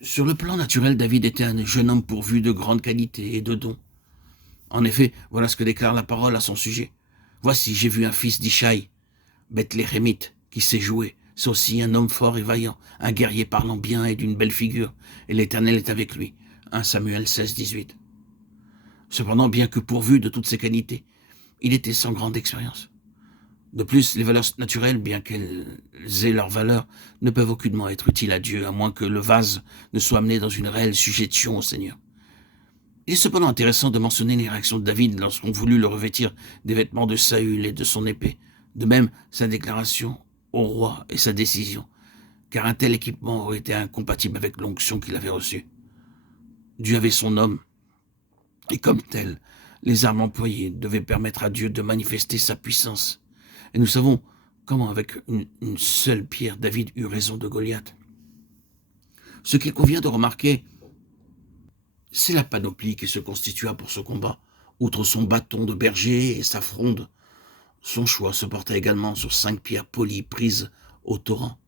Sur le plan naturel, David était un jeune homme pourvu de grandes qualités et de dons. En effet, voilà ce que déclare la parole à son sujet. Voici, j'ai vu un fils d'Ishaï, Bethléemite, qui sait jouer. C'est aussi un homme fort et vaillant, un guerrier parlant bien et d'une belle figure, et l'Éternel est avec lui. 1 Samuel 16, 18. Cependant, bien que pourvu de toutes ces qualités, il était sans grande expérience. De plus, les valeurs naturelles, bien qu'elles aient leur valeur, ne peuvent aucunement être utiles à Dieu, à moins que le vase ne soit amené dans une réelle sujétion au Seigneur. Il est cependant intéressant de mentionner les réactions de David lorsqu'on voulut le revêtir des vêtements de Saül et de son épée. De même, sa déclaration au roi et sa décision, car un tel équipement aurait été incompatible avec l'onction qu'il avait reçue. Dieu avait son homme, et comme tel, les armes employées devaient permettre à Dieu de manifester sa puissance. Et nous savons comment, avec une seule pierre, David eut raison de Goliath. Ce qu'il convient de remarquer, c'est la panoplie qui se constitua pour ce combat. Outre son bâton de berger et sa fronde, son choix se porta également sur 5 pierres polies prises au torrent.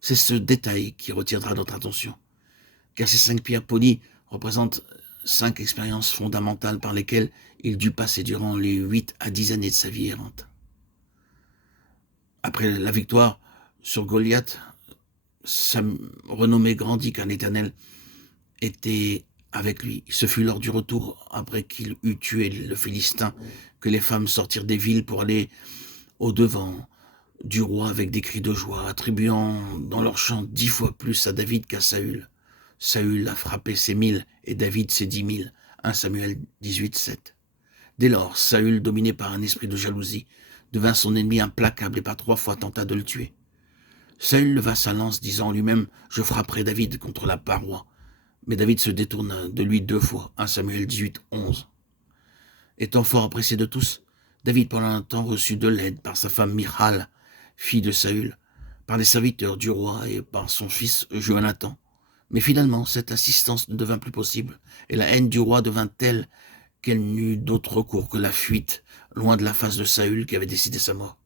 C'est ce détail qui retiendra notre attention, car ces 5 pierres polies représentent 5 expériences fondamentales par lesquelles il dut passer durant les 8 à 10 années de sa vie errante. Après la victoire sur Goliath, sa renommée grandit car l'Éternel était avec lui. Ce fut lors du retour, après qu'il eut tué le Philistin, que les femmes sortirent des villes pour aller au-devant du roi avec des cris de joie, attribuant dans leur chant 10 fois plus à David qu'à Saül. Saül a frappé ses 1000 et David ses 10 000. 1 Samuel 18, 7. Dès lors, Saül, dominé par un esprit de jalousie, devint son ennemi implacable et par 3 fois tenta de le tuer. Saül leva sa lance, disant en lui-même « Je frapperai David contre la paroi ». Mais David se détourna de lui 2 fois. 1 Samuel 18, 11. Étant fort apprécié de tous, David pendant un temps reçut de l'aide par sa femme Michal, fille de Saül, par les serviteurs du roi et par son fils Jonathan. Mais finalement, cette assistance ne devint plus possible, et la haine du roi devint telle qu'elle n'eut d'autre recours que la fuite, loin de la face de Saül qui avait décidé sa mort.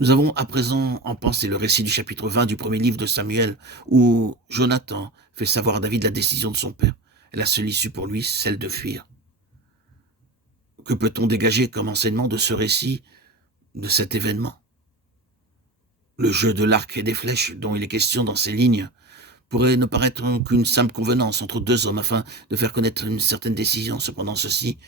Nous avons à présent en pensée le récit du chapitre 20 du premier livre de Samuel, où Jonathan fait savoir à David la décision de son père, et la seule issue pour lui, celle de fuir. Que peut-on dégager comme enseignement de ce récit, de cet événement? Le jeu de l'arc et des flèches, dont il est question dans ces lignes, pourrait ne paraître qu'une simple convenance entre 2 hommes afin de faire connaître une certaine décision. Cependant, ceci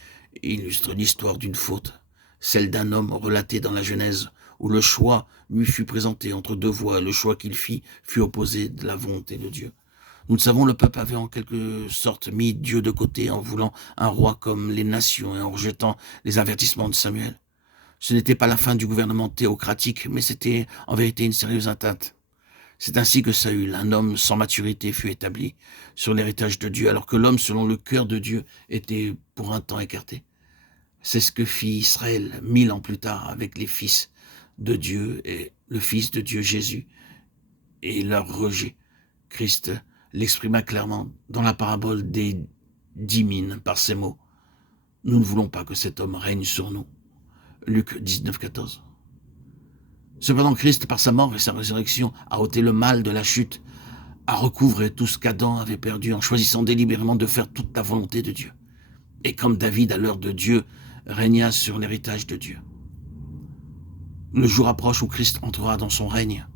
illustre l'histoire d'une faute, celle d'un homme relatée dans la Genèse, où le choix lui fut présenté entre 2 voies, et le choix qu'il fit fut opposé de la volonté de Dieu. Nous le savons, le peuple avait en quelque sorte mis Dieu de côté en voulant un roi comme les nations et en rejetant les avertissements de Samuel. Ce n'était pas la fin du gouvernement théocratique, mais c'était en vérité une sérieuse atteinte. C'est ainsi que Saül, un homme sans maturité, fut établi sur l'héritage de Dieu, alors que l'homme, selon le cœur de Dieu, était pour un temps écarté. C'est ce que fit Israël 1000 ans plus tard avec les fils de Dieu et le Fils de Dieu Jésus et leur rejet. Christ l'exprima clairement dans la parabole des 10 mines par ces mots. Nous ne voulons pas que cet homme règne sur nous. Luc 19, 14. Cependant, Christ, par sa mort et sa résurrection, a ôté le mal de la chute, a recouvré tout ce qu'Adam avait perdu en choisissant délibérément de faire toute la volonté de Dieu. Et comme David, à l'heure de Dieu, régna sur l'héritage de Dieu. Le jour approche où Christ entrera dans son règne.